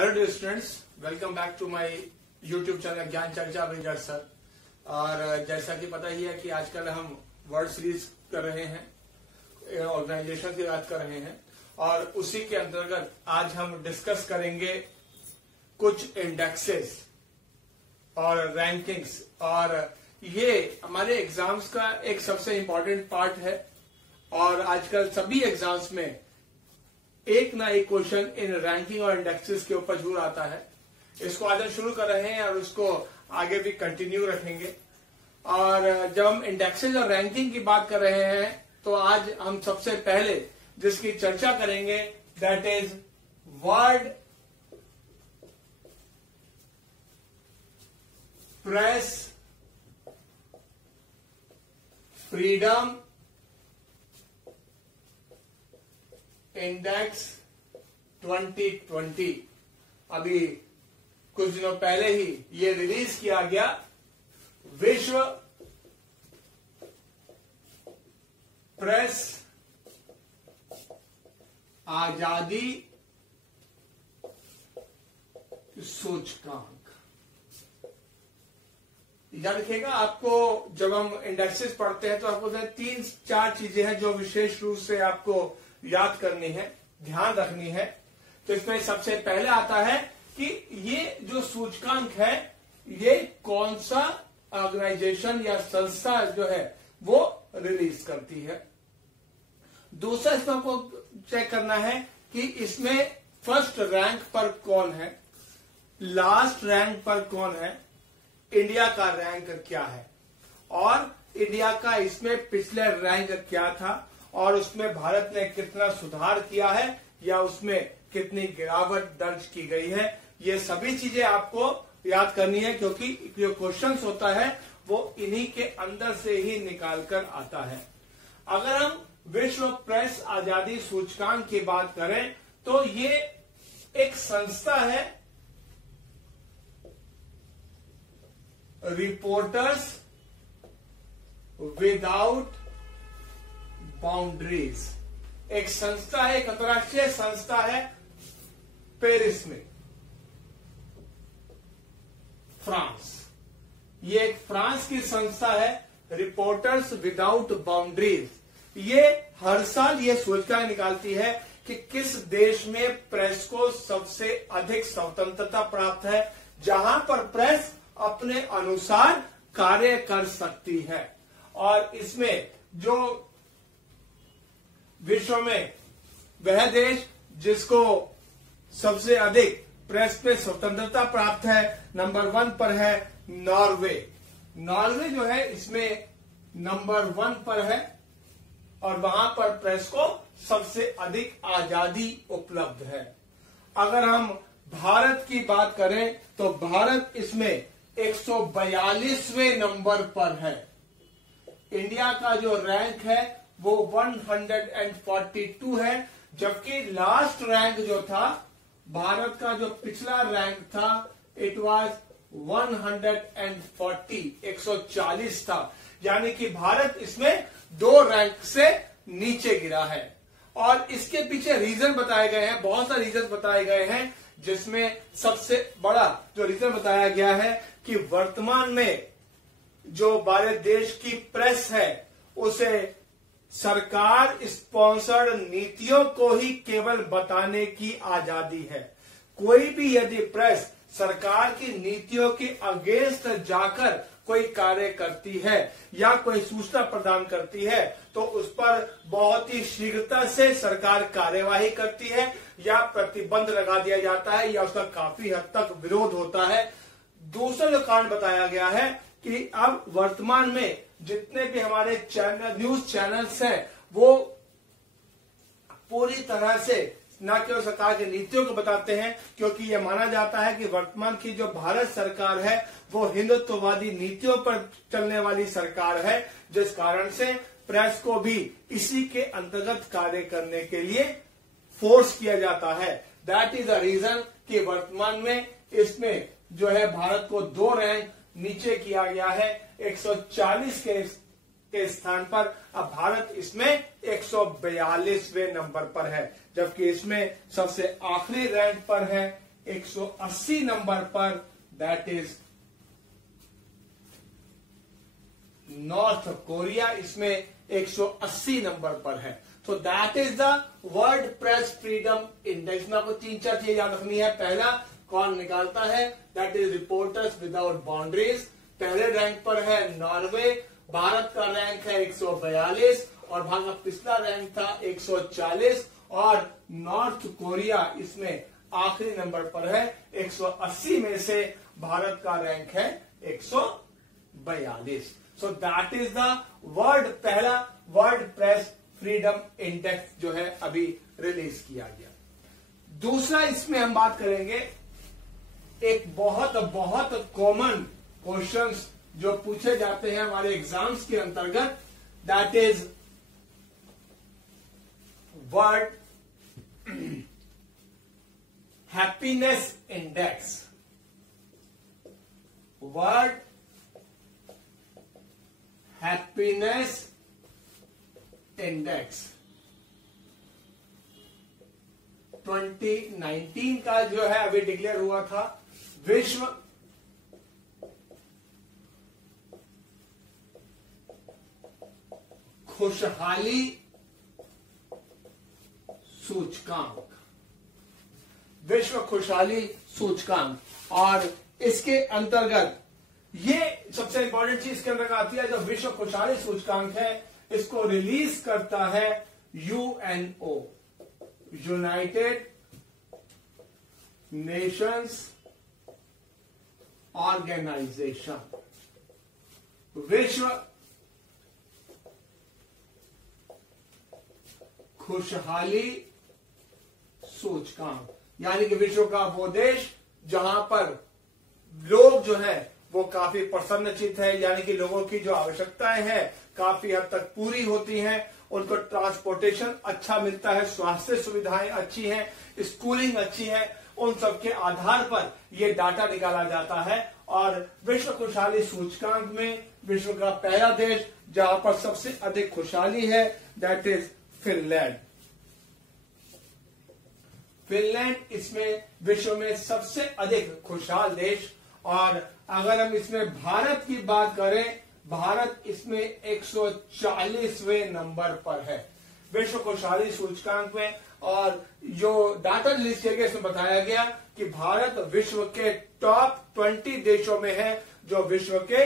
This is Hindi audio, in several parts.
Hello dear students, welcome back to my YouTube channel Gyan Charcha with sir. और जैसा कि पता ही है कि आजकल हम वर्ल्ड सीरीज कर रहे हैं, ऑर्गेनाइजेशन की बात कर रहे हैं और उसी के अंतर्गत आज हम डिस्कस करेंगे कुछ इंडेक्सेस और रैंकिंग्स। और ये हमारे एग्जाम्स का एक सबसे इम्पोर्टेंट पार्ट है और आजकल सभी एग्जाम्स में एक ना एक क्वेश्चन इन रैंकिंग और इंडेक्सेस के ऊपर जरूर आता है। इसको आज हम शुरू कर रहे हैं और उसको आगे भी कंटिन्यू रखेंगे। और जब हम इंडेक्सेस और रैंकिंग की बात कर रहे हैं तो आज हम सबसे पहले जिसकी चर्चा करेंगे that is world press freedom index 2020। अभी कुछ दिनों पहले ही ये रिलीज किया गया विश्व प्रेस आजादी सूचकांक। याद रखिएगा, आपको जब हम इंडेक्सेस पढ़ते हैं तो आपको 3-4 चीजें हैं जो विशेष रूप से आपको याद करनी है, ध्यान रखनी है। तो इसमें सबसे पहले आता है कि ये जो सूचकांक है ये कौन सा ऑर्गेनाइजेशन या संस्था जो है वो रिलीज करती है। दूसरा इसमें आपको चेक करना है कि इसमें फर्स्ट रैंक पर कौन है, लास्ट रैंक पर कौन है, इंडिया का रैंक क्या है और इंडिया का इसमें पिछले रैंक क्या था और उसमें भारत ने कितना सुधार किया है या उसमें कितनी गिरावट दर्ज की गई है। ये सभी चीजें आपको याद करनी है क्योंकि जो क्वेश्चंस होता है वो इन्हीं के अंदर से ही निकाल कर आता है। अगर हम विश्व प्रेस आजादी सूचकांक की बात करें तो ये एक संस्था है, रिपोर्टर्स विदाउट बाउंड्रीज। एक संस्था है, एक अंतर्राष्ट्रीय संस्था है पेरिस में, फ्रांस। ये एक फ्रांस की संस्था है, रिपोर्टर्स विदाउट बाउंड्रीज। ये हर साल ये सूचकांक निकालती है कि किस देश में प्रेस को सबसे अधिक स्वतंत्रता प्राप्त है, जहां पर प्रेस अपने अनुसार कार्य कर सकती है। और इसमें जो विश्व में वह देश जिसको सबसे अधिक प्रेस पे स्वतंत्रता प्राप्त है, नंबर 1 पर है नॉर्वे। नॉर्वे जो है इसमें नंबर 1 पर है और वहां पर प्रेस को सबसे अधिक आजादी उपलब्ध है। अगर हम भारत की बात करें तो भारत इसमें 142वें नंबर पर है। इंडिया का जो रैंक है वो 142 है, जबकि लास्ट रैंक जो था भारत का, जो पिछला रैंक था, इट वाज 140 था। यानी कि भारत इसमें 2 रैंक से नीचे गिरा है। और इसके पीछे रीजन बताए गए हैं, बहुत सारे रीजन बताए गए हैं, जिसमें सबसे बड़ा जो रीजन बताया गया है कि वर्तमान में जो भारत देश की प्रेस है उसे सरकार स्पॉन्सर्ड नीतियों को ही केवल बताने की आजादी है। कोई भी यदि प्रेस सरकार की नीतियों के अगेंस्ट जाकर कोई कार्य करती है या कोई सूचना प्रदान करती है तो उस पर बहुत ही शीघ्रता से सरकार कार्यवाही करती है या प्रतिबंध लगा दिया जाता है या उसका काफी हद तक विरोध होता है। दूसरा जो कारण बताया गया है कि अब वर्तमान में जितने भी हमारे चैनल, न्यूज चैनल्स हैं, वो पूरी तरह से न केवल सरकार की नीतियों को बताते हैं, क्योंकि यह माना जाता है कि वर्तमान की जो भारत सरकार है वो हिंदुत्ववादी नीतियों पर चलने वाली सरकार है, जिस कारण से प्रेस को भी इसी के अंतर्गत कार्य करने के लिए फोर्स किया जाता है। दैट इज द रीजन कि वर्तमान में इसमें जो है भारत को 2 रैंक नीचे किया गया है। 140 के स्थान पर अब भारत इसमें 142वें नंबर पर है, जबकि इसमें सबसे आखिरी रैंक पर है 180 नंबर पर, दैट इज नॉर्थ कोरिया, इसमें 180 नंबर पर है। तो that is the world press freedom index में आपको 3-4 चीजें याद रखनी है। पहला कौन निकालता है, that is reporters without boundaries. पहले रैंक पर है नॉर्वे, भारत का रैंक है 142 और भारत का पिछला रैंक था 140 और नॉर्थ कोरिया इसमें आखिरी नंबर पर है। 180 में से भारत का रैंक है 142। सो दैट इज द पहला वर्ल्ड प्रेस फ्रीडम इंडेक्स जो है अभी रिलीज किया गया। दूसरा इसमें हम बात करेंगे एक बहुत बहुत कॉमन क्वेश्चंस जो पूछे जाते हैं हमारे एग्जाम्स के अंतर्गत, that is world happiness index. World happiness index 2019 का जो है अभी डिक्लेयर हुआ था। विश्व खुशहाली सूचकांक, विश्व खुशहाली सूचकांक, और इसके अंतर्गत ये सबसे इंपॉर्टेंट चीज के अंदर आती है। जो विश्व खुशहाली सूचकांक है इसको रिलीज करता है यूएनओ, यूनाइटेड नेशंस ऑर्गेनाइजेशन। विश्व खुशहाली सूचकांक यानी कि विश्व का वो देश जहां पर लोग जो है वो काफी प्रसन्नचित है, यानी कि लोगों की जो आवश्यकताएं हैं काफी हद तक पूरी होती हैं, उनको ट्रांसपोर्टेशन अच्छा मिलता है, स्वास्थ्य सुविधाएं अच्छी हैं, स्कूलिंग अच्छी है, उन सब के आधार पर यह डाटा निकाला जाता है। और विश्व खुशहाली सूचकांक में विश्व का पहला देश जहां पर सबसे अधिक खुशहाली है दैट इज फिनलैंड। फिनलैंड इसमें विश्व में सबसे अधिक खुशहाल देश। और अगर हम इसमें भारत की बात करें, भारत इसमें 140वें नंबर पर है विश्व खुशहाली सूचकांक में। और जो डाटा रिलीज किया गया इसमें बताया गया कि भारत विश्व के टॉप 20 देशों में है जो विश्व के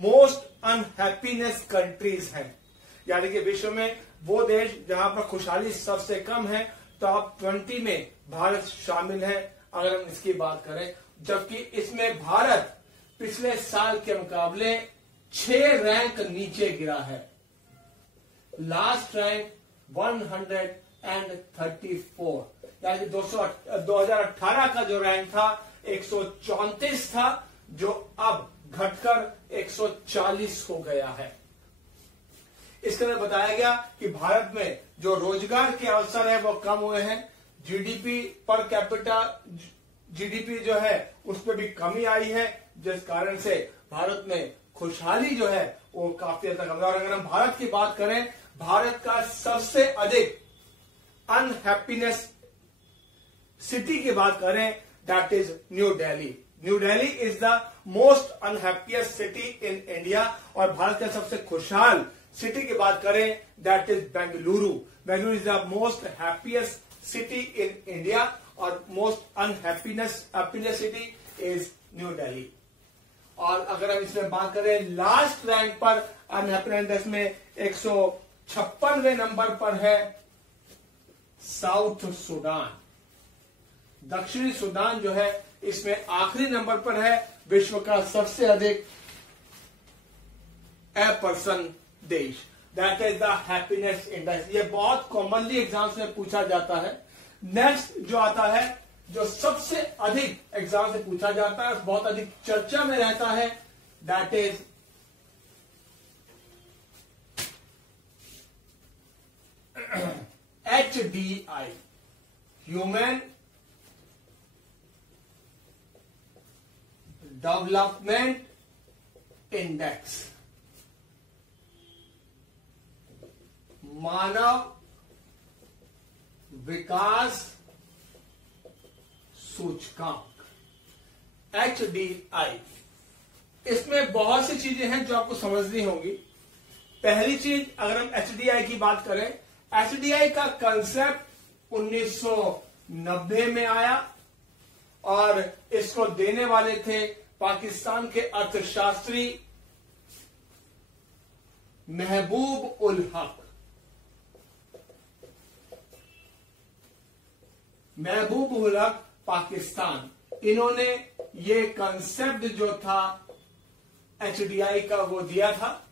मोस्ट अनहैप्पीनेस कंट्रीज हैं, यानी कि विश्व में वो देश जहां पर खुशहाली सबसे कम है, टॉप 20 में भारत शामिल है अगर हम इसकी बात करें। जबकि इसमें भारत पिछले साल के मुकाबले 6 रैंक नीचे गिरा है। लास्ट रैंक 134, यानी 2018 का जो रैंक था 134 था, जो अब घटकर 140 हो गया है। इसके अंदर बताया गया कि भारत में जो रोजगार के अवसर है वो कम हुए हैं, जीडीपी पर कैपिटा जीडीपी जो है उसमें भी कमी आई है, जिस कारण से भारत में खुशहाली जो है वो काफी हद तक कम है। और अगर हम भारत की बात करें, भारत का सबसे अधिक अनहैप्पीनेस सिटी की बात करें that is New Delhi. New Delhi is the most unhappiest city in India. और भारत का सबसे खुशहाल सिटी की बात करें that is Bengaluru. Bengaluru is the most happiest city in India और most unhappiness city is New Delhi. और अगर हम इसमें बात करें, लास्ट रैंक पर अनहैप्पीनेस में 156वें नंबर पर है साउथ सुडान। दक्षिणी सुडान जो है इसमें आखिरी नंबर पर है, विश्व का सबसे अधिक पर्सन देश। That is the happiness index. ये बहुत कॉमनली एग्जाम्स में पूछा जाता है। नेक्स्ट जो आता है, जो सबसे अधिक एग्जाम से पूछा जाता है, बहुत अधिक चर्चा में रहता है, that is HDI, human development index, मानव विकास सूचकांक HDI। इसमें बहुत सी चीजें हैं जो आपको समझनी होगी। पहली चीज, अगर हम HDI की बात करें, HDI का कंसेप्ट 1990 में आया और इसको देने वाले थे पाकिस्तान के अर्थशास्त्री महबूब उल हक। महबूब उल हक पाकिस्तान, इन्होंने ये कंसेप्ट जो था HDI का वो दिया था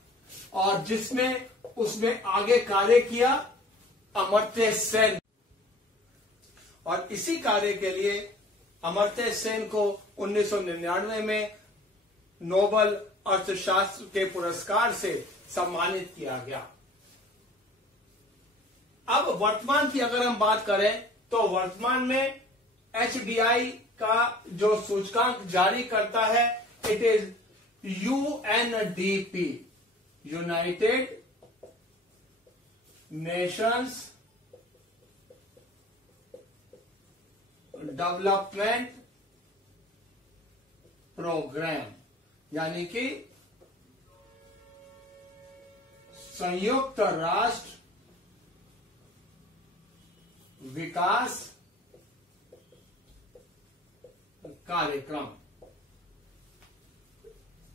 और जिसमें उसमें आगे कार्य किया अमर्त्य सेन। और इसी कार्य के लिए अमर्त्य सेन को 1999 में नोबेल अर्थशास्त्र के पुरस्कार से सम्मानित किया गया। अब वर्तमान की अगर हम बात करें तो वर्तमान में HDI का जो सूचकांक जारी करता है, it is UNDP, United Nations Development Programme, यानी कि संयुक्त राष्ट्र विकास कार्यक्रम।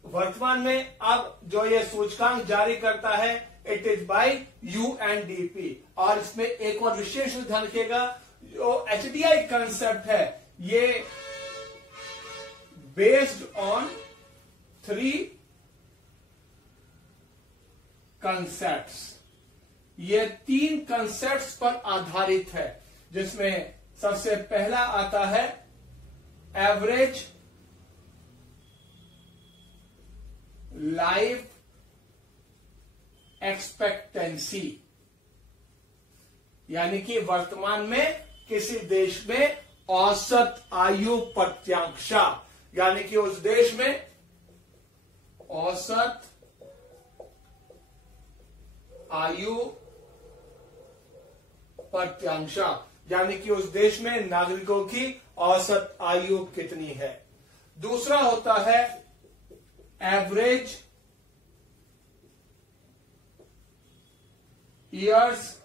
वर्तमान में अब जो ये सूचकांक जारी करता है, इट इज बाय UNDP। और इसमें एक और विशेष ध्यान रखिएगा, जो HDI कंसेप्ट है ये बेस्ड ऑन 3 कंसेप्ट्स। ये 3 कंसेप्ट्स पर आधारित है, जिसमें सबसे पहला आता है एवरेज लाइफ एक्सपेक्टेंसी, यानी कि वर्तमान में किसी देश में औसत आयु प्रत्याक्षा, यानी कि उस देश में औसत आयु प्रत्याक्षा, यानी कि उस देश में नागरिकों की औसत आयु कितनी है। दूसरा होता है एवरेज ईयर्स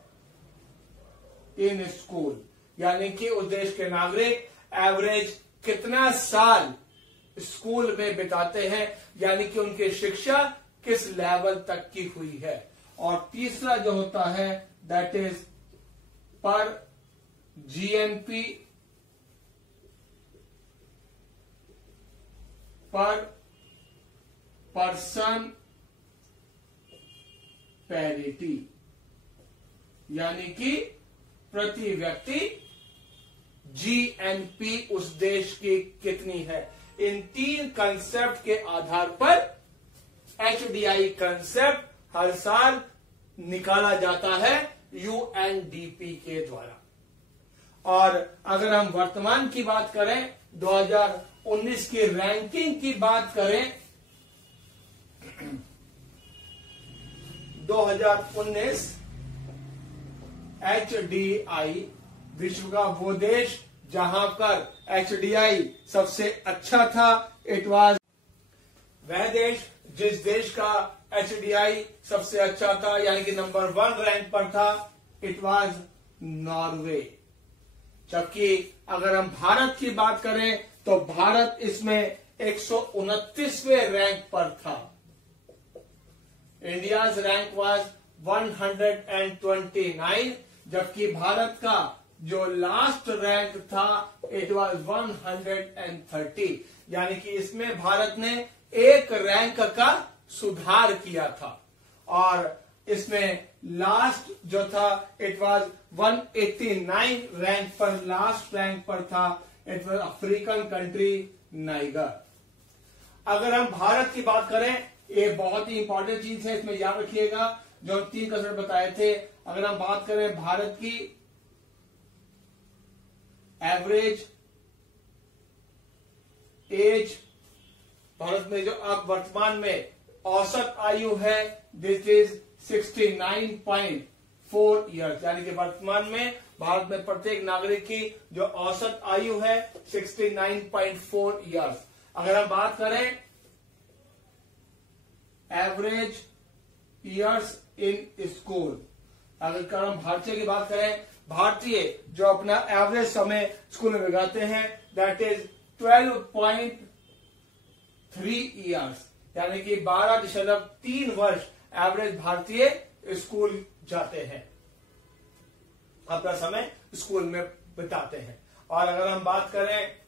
इन स्कूल, यानी कि उस देश के नागरिक एवरेज कितना साल स्कूल में बिताते हैं, यानी कि उनकी शिक्षा किस लेवल तक की हुई है। और तीसरा जो होता है दैट इज पर GNP पर पर्सन पैरिटी, यानी कि प्रति व्यक्ति GNP उस देश की कितनी है। इन 3 कंसेप्ट के आधार पर HDI कंसेप्ट हर साल निकाला जाता है UNDP के द्वारा। और अगर हम वर्तमान की बात करें, 2019 की रैंकिंग की बात करें, 2019 HDI विश्व का वो देश जहां पर HDI सबसे अच्छा था, इट वाज वह देश जिस देश का HDI सबसे अच्छा था, यानी कि नंबर 1 रैंक पर था, इट वाज नॉर्वे। जबकि अगर हम भारत की बात करें तो भारत इसमें 129वें रैंक पर था। इंडियाज रैंक वाज 129, जबकि भारत का जो लास्ट रैंक था इट वाज 130, यानी कि इसमें भारत ने 1 रैंक का सुधार किया था। और इसमें लास्ट जो था इट वाज 189 रैंक पर, लास्ट रैंक पर था, it was African country Niger. अगर हम भारत की बात करें, ये बहुत ही इंपॉर्टेंट चीज है, इसमें याद रखिएगा जो 3 कंसेप्ट बताए थे। अगर हम बात करें भारत की एवरेज एज, भारत में जो अब वर्तमान में औसत आयु है दिस इज 69.4 ईयर्स, यानी कि वर्तमान में भारत में प्रत्येक नागरिक की जो औसत आयु है 69.4 ईयर्स। अगर हम बात करें एवरेज ईयर्स इन स्कूल, अगर हम भारतीय की बात करें, भारतीय जो अपना एवरेज समय स्कूल में बिताते हैं दैट इज 12.3 ईयर्स, यानी कि 12.3 वर्ष एवरेज भारतीय स्कूल जाते हैं, अपना समय स्कूल में बिताते हैं। और अगर हम बात करें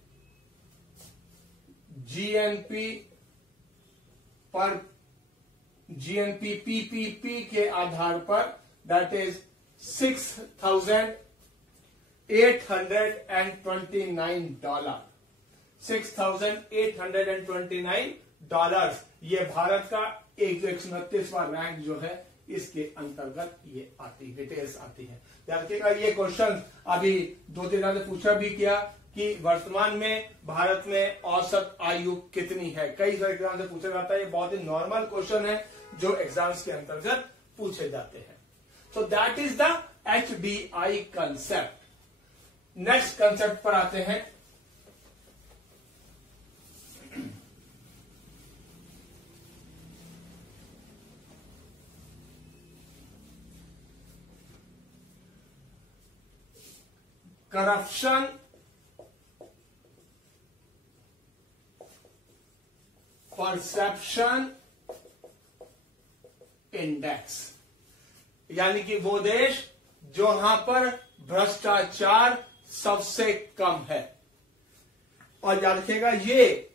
जीएनपी पीपीपी के आधार पर दैट इज $6,829, $6,829 ये भारत का 129वां रैंक जो है इसके अंतर्गत ये आती डिटेल्स आती है। ध्यान रखिएगा, ये क्वेश्चन अभी 2-3 दिन से पूछा भी किया कि वर्तमान में भारत में औसत आयु कितनी है, कई सारे एग्जाम से पूछा जाता है। ये बहुत ही नॉर्मल क्वेश्चन है जो एग्जाम्स के अंतर्गत पूछे जाते हैं। So that is the HDI concept. Next concept पर आते हैं। करप्शन परसेप्शन इंडेक्स, यानी कि वो देश जहां पर भ्रष्टाचार सबसे कम है। और याद रखिएगा ये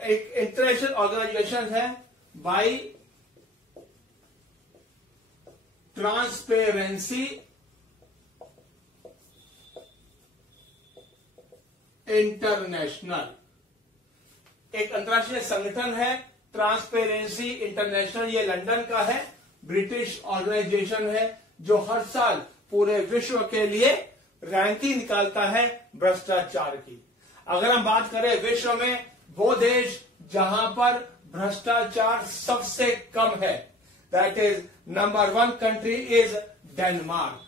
एक इंटरनेशनल ऑर्गेनाइजेशन है बाय ट्रांसपेरेंसी इंटरनेशनल, एक अंतर्राष्ट्रीय संगठन है ट्रांसपेरेंसी इंटरनेशनल। ये लंदन का है, ब्रिटिश ऑर्गेनाइजेशन है जो हर साल पूरे विश्व के लिए रैंकिंग निकालता है भ्रष्टाचार की। अगर हम बात करें विश्व में वो देश जहां पर भ्रष्टाचार सबसे कम है, that is number 1 country is Denmark.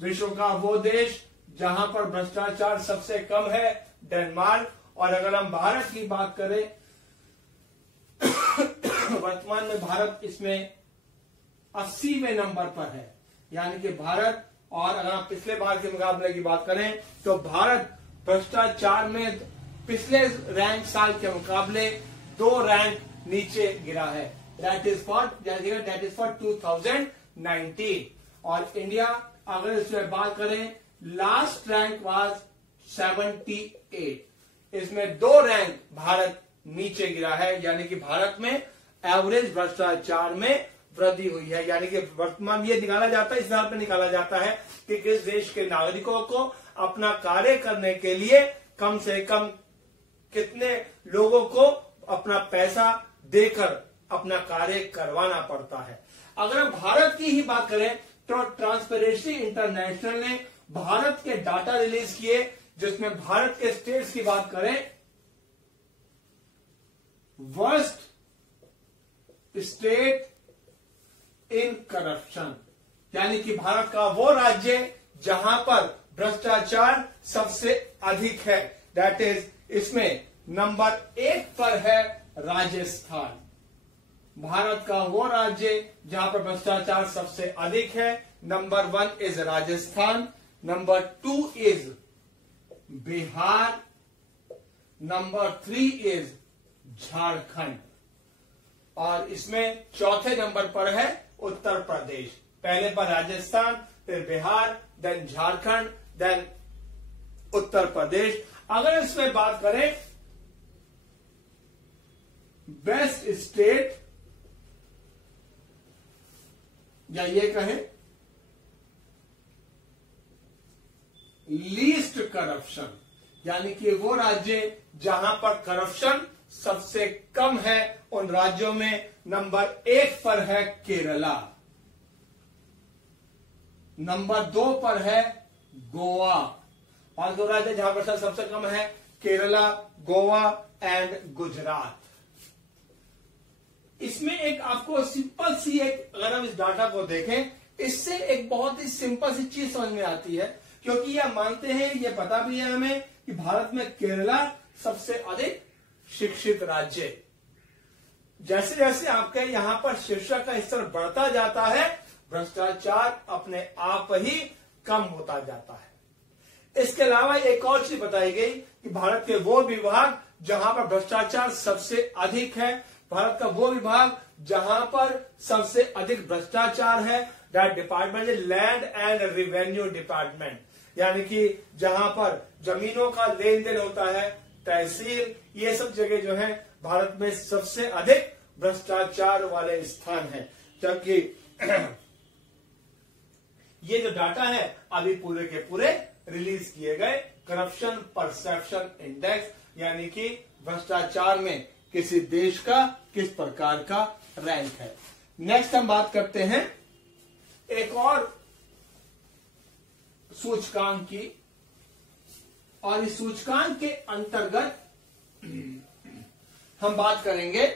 विश्व का वो देश जहां पर भ्रष्टाचार सबसे कम है डेनमार्क। और अगर हम भारत की बात करें वर्तमान में भारत इसमें 80वें नंबर पर है, यानी कि भारत, और अगर आप पिछले बार के मुकाबले की बात करें तो भारत भ्रष्टाचार में पिछले रैंक साल के मुकाबले 2 रैंक नीचे गिरा है, दैट इज फॉर 2019। और इंडिया अगर इसमें बात करें लास्ट रैंक वाज 78, इसमें 2 रैंक भारत नीचे गिरा है, यानी कि भारत में एवरेज भ्रष्टाचार में वृद्धि हुई है। यानी कि वर्तमान ये निकाला जाता है, इस आधार पर निकाला जाता है कि किस देश के नागरिकों को अपना कार्य करने के लिए कम से कम कितने लोगों को अपना पैसा देकर अपना कार्य करवाना पड़ता है। अगर हम भारत की ही बात करें तो ट्रांसपेरेंसी इंटरनेशनल ने भारत के डाटा रिलीज किए, जिसमें भारत के स्टेट्स की बात करें, वर्स्ट स्टेट इन करप्शन, यानी कि भारत का वो राज्य जहां पर भ्रष्टाचार सबसे अधिक है, दैट इज इसमें नंबर 1 पर है राजस्थान। भारत का वो राज्य जहां पर भ्रष्टाचार सबसे अधिक है, number 1 is Rajasthan, number 2 is Bihar, number 3 is Jharkhand, और इसमें चौथे नंबर पर है उत्तर प्रदेश। पहले पर राजस्थान, फिर बिहार, देन झारखंड, देन उत्तर प्रदेश। अगर इसमें बात करें बेस्ट स्टेट, या ये कहें लीस्ट करप्शन, यानी कि वो राज्य जहां पर करप्शन सबसे कम है, उन राज्यों में नंबर 1 पर है केरला, नंबर 2 पर है गोवा, और 2 राज्य जहां पर सबसे कम है केरला, गोवा एंड गुजरात। इसमें एक आपको सिंपल सी एक, अगर हम इस डाटा को देखें, इससे एक बहुत ही सिंपल सी चीज समझ में आती है क्योंकि ये मानते हैं, ये पता भी है हमें कि भारत में केरला सबसे अधिक शिक्षित राज्य है। जैसे जैसे आपके यहां पर शिक्षा का स्तर बढ़ता जाता है, भ्रष्टाचार अपने आप ही कम होता जाता है। इसके अलावा एक और चीज बताई गई कि भारत के वो विभाग जहां पर भ्रष्टाचार सबसे अधिक है, भारत का वो विभाग जहां पर सबसे अधिक भ्रष्टाचार है, that department is land and revenue department, यानी कि जहां पर जमीनों का लेन देन होता है, तहसील, ये सब जगह जो है भारत में सबसे अधिक भ्रष्टाचार वाले स्थान है। जबकि ये जो डाटा है अभी पूरे के पूरे रिलीज किए गए करप्शन परसेप्शन इंडेक्स, यानी कि भ्रष्टाचार में किसी देश का किस प्रकार का रैंक है। नेक्स्ट हम बात करते हैं एक और सूचकांक की, और इस सूचकांक के अंतर्गत हम बात करेंगे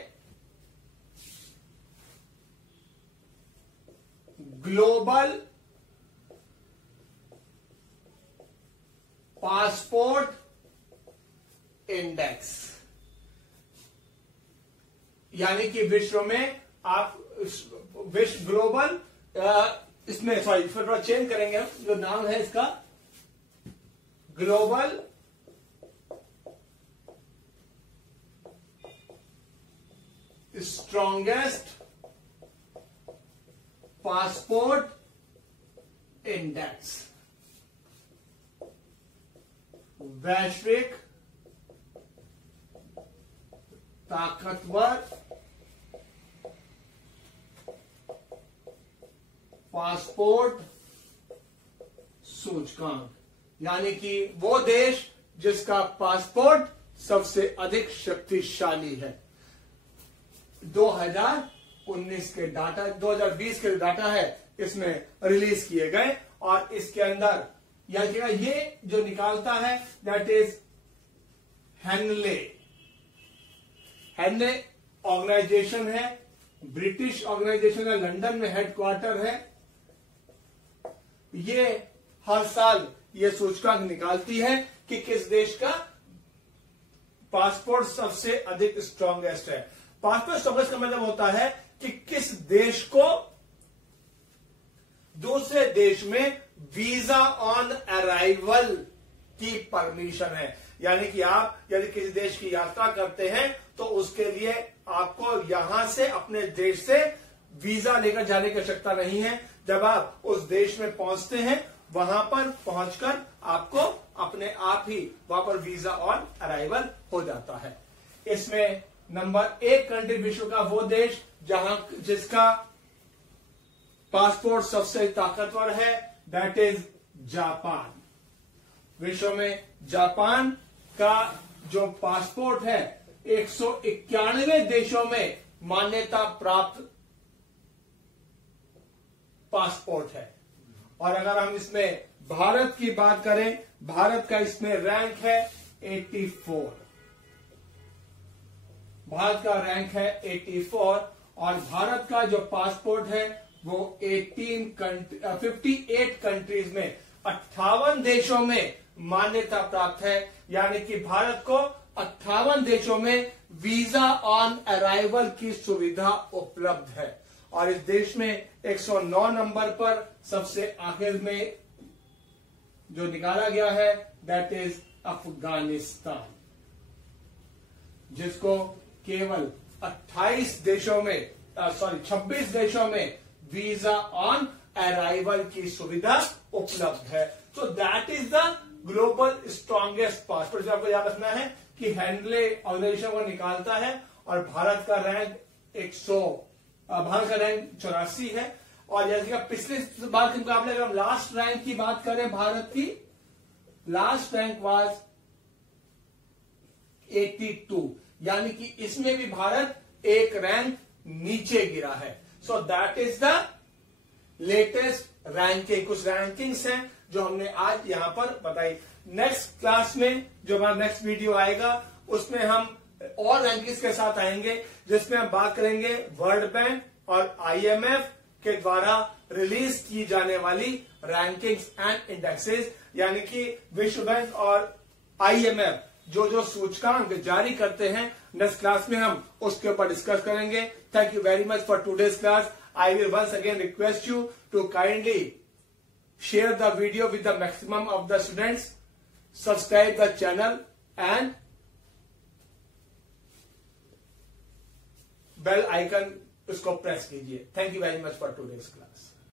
ग्लोबल पासपोर्ट इंडेक्स, यानी कि विश्व में आप विश्व ग्लोबल इसमें सॉरी इसमें थोड़ा चेंज करेंगे हम, जो नाम है इसका ग्लोबल स्ट्रॉन्गेस्ट पासपोर्ट इंडेक्स, वैश्विक ताकतवर पासपोर्ट सूचकांक, यानी कि वो देश जिसका पासपोर्ट सबसे अधिक शक्तिशाली है। 2019 के डाटा, 2020 के डाटा है इसमें रिलीज किए गए, और इसके अंदर ये जो निकालता है that is Henley. Henley organisation है, ब्रिटिश ऑर्गेनाइजेशन है, लंदन में हेडक्वार्टर है। ये हर साल ये सूचकांक निकालती है कि किस देश का पासपोर्ट सबसे अधिक स्ट्रॉन्गेस्ट है। पासपोर्ट स्ट्रॉन्गेस्ट का मतलब होता है कि किस देश को दूसरे देश में वीजा ऑन अराइवल की परमिशन है, यानी कि आप यदि किसी देश की यात्रा करते हैं तो उसके लिए आपको यहां से अपने देश से वीजा लेकर जाने की आवश्यकता नहीं है। जब आप उस देश में पहुंचते हैं, वहां पर पहुंचकर आपको अपने आप ही वहां पर वीजा ऑन अराइवल हो जाता है। इसमें नंबर 1 कंट्री विश्व का वो देश जिसका पासपोर्ट सबसे ताकतवर है, दैट इज जापान। विश्व में जापान का जो पासपोर्ट है 191 देशों में मान्यता प्राप्त पासपोर्ट है। और अगर हम इसमें भारत की बात करें, भारत का इसमें रैंक है 84। भारत का रैंक है 84, और भारत का जो पासपोर्ट है वो 58 कंट्रीज में 58 देशों में मान्यता प्राप्त है, यानी कि भारत को 58 देशों में वीजा ऑन अराइवल की सुविधा उपलब्ध है। और इस देश में 109 नंबर पर सबसे आखिर में जो निकाला गया है दैट इज अफगानिस्तान, जिसको केवल 26 देशों में वीजा ऑन अराइवल की सुविधा उपलब्ध है। So that is the global strongest passport. आपको याद रखना है कि हेनले ऑर्गेनाइजेशन को निकालता है, और भारत का रैंक 84 है। और जैसे कि पिछले बार के मुकाबले अगर हम लास्ट रैंक की बात करें, भारत की लास्ट रैंक वाज 82, यानी कि इसमें भी भारत एक रैंक नीचे गिरा है। So that is the latest ranking. कुछ रैंकिंग्स हैं जो हमने आज यहां पर बताई। नेक्स्ट क्लास में जो हमारा नेक्स्ट वीडियो आएगा उसमें हम और रैंकिंग्स के साथ आएंगे, जिसमें हम बात करेंगे वर्ल्ड बैंक और IMF के द्वारा रिलीज की जाने वाली रैंकिंग्स एंड इंडेक्सेस, यानी कि विश्व बैंक और IMF जो सूचकांक जारी करते हैं, नेक्स्ट क्लास में हम उसके ऊपर डिस्कस करेंगे। Thank you very much for today's class. I will once again request you to kindly share the video with the maximum of the students, subscribe the channel and bell icon उसको प्रेस कीजिए। Thank you very much for today's class.